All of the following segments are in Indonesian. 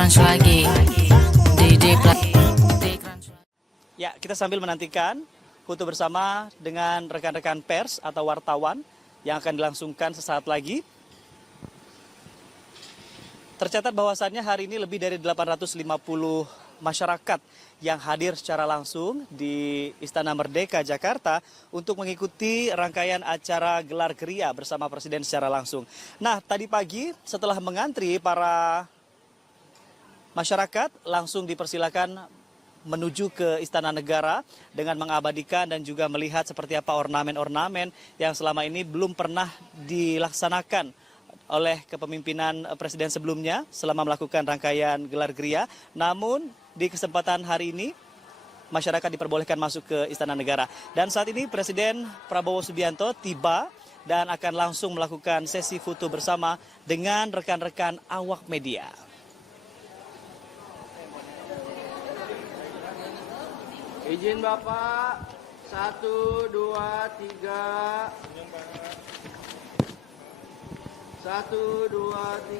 crunch lagi. DJ Ya, kita sambil menantikan foto bersama dengan rekan-rekan pers atau wartawan yang akan dilangsungkan sesaat lagi. Tercatat bahwasannya hari ini lebih dari 850 masyarakat yang hadir secara langsung di Istana Merdeka Jakarta untuk mengikuti rangkaian acara gelar geria bersama Presiden secara langsung. Nah, tadi pagi setelah mengantri, para masyarakat langsung dipersilakan menuju ke Istana Negara dengan mengabadikan dan juga melihat seperti apa ornamen-ornamen yang selama ini belum pernah dilaksanakan oleh kepemimpinan Presiden sebelumnya selama melakukan rangkaian gelar geria. Namun di kesempatan hari ini masyarakat diperbolehkan masuk ke Istana Negara. Dan saat ini Presiden Prabowo Subianto tiba dan akan langsung melakukan sesi foto bersama dengan rekan-rekan awak media. Izin Bapak, 1, 2, 3. 1, 2,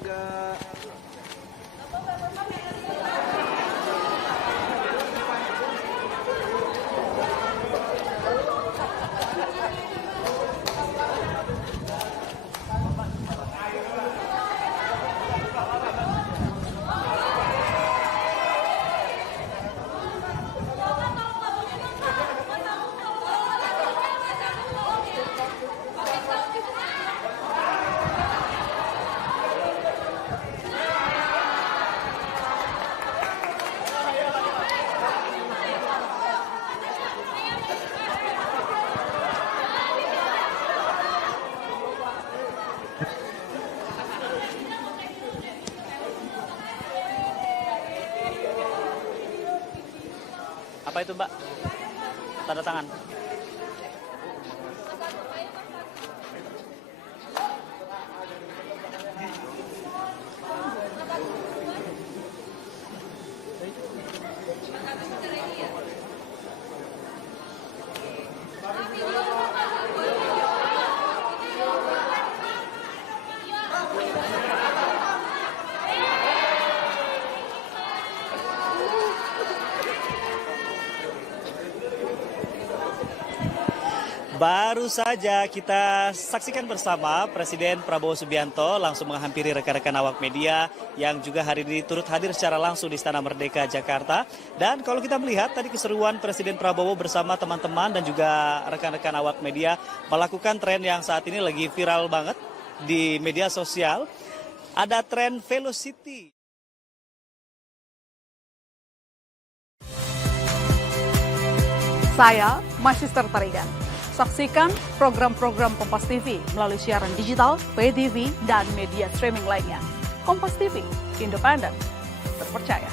3. Apa itu, Mbak? Tanda tangan. Baru saja kita saksikan bersama Presiden Prabowo Subianto langsung menghampiri rekan-rekan awak media yang juga hari ini turut hadir secara langsung di Istana Merdeka Jakarta. Dan kalau kita melihat tadi keseruan Presiden Prabowo bersama teman-teman dan juga rekan-rekan awak media melakukan tren yang saat ini lagi viral banget di media sosial. Ada tren velocity. Saya Magister Tarigan. Saksikan program-program Kompas TV melalui siaran digital, pay TV, dan media streaming lainnya. Kompas TV, independen, terpercaya.